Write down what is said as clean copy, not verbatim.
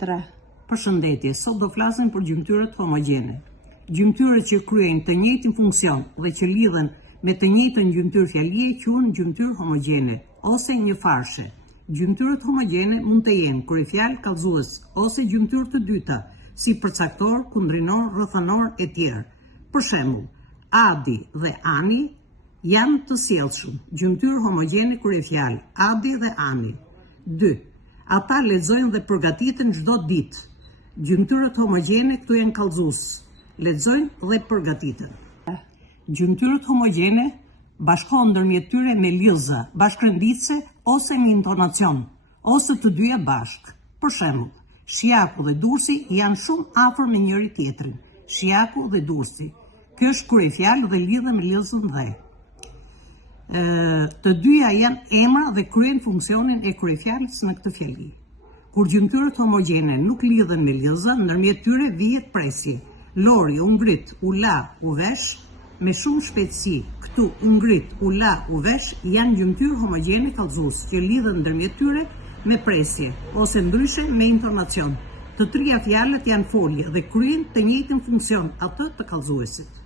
3. Përshëndetje, sot do flasim për gjymtyrët homogjene. Gjymtyrët që kryejnë të njëjtin funksion dhe që lidhen me të njëjtën gjymtyrë fjalie quhen gjymtyrë homogjene ose njëfarshe. Gjymtyrët homogjene mund të jenë kryefjalë kallëzues ose gjymtyrë të dyta, si përcaktor, kundrinor, rrethënor e tjerë. Për shembull, Adi dhe Ani janë të sjellshëm. Gjymtyrë homogjene kryefjalë, Adi dhe Ani. 2. Ata lexojnë dhe përgatiten çdo ditë. Gjymtyrët homogjene këtu janë kallëzues. Lexojnë dhe përgatiten. Gjymtyrët homogjene bashkohen ndërmjet tyre me lidhza, bashkërënditëse ose një intonacion, ose të dyja bashkë. Për shembull, Shiaku dhe Dursi janë shumë afër me njëri tjetrin. Shiaku dhe Dursi. Kjo është kryefjalë dhe lidhet me lidhzën dhe. Të dyja janë emra dhe kryejnë funksionin e kryefjalës në këtë fjali. Kur gjymtyrët homogjene nuk lidhen me lidhza, ndërmjet tyre vihet presje. Lori u ngrit, u la, u vesh me shumë shpejtësi. Këtu u ngrit, u la, u vesh janë gjymtyrë homogjene kallëzues që lidhen ndërmjet tyre me presje ose ndryshe me intonacion. Të trija fjalët janë folje dhe kryejnë të njëjtin funksion, atë të kallëzuesit.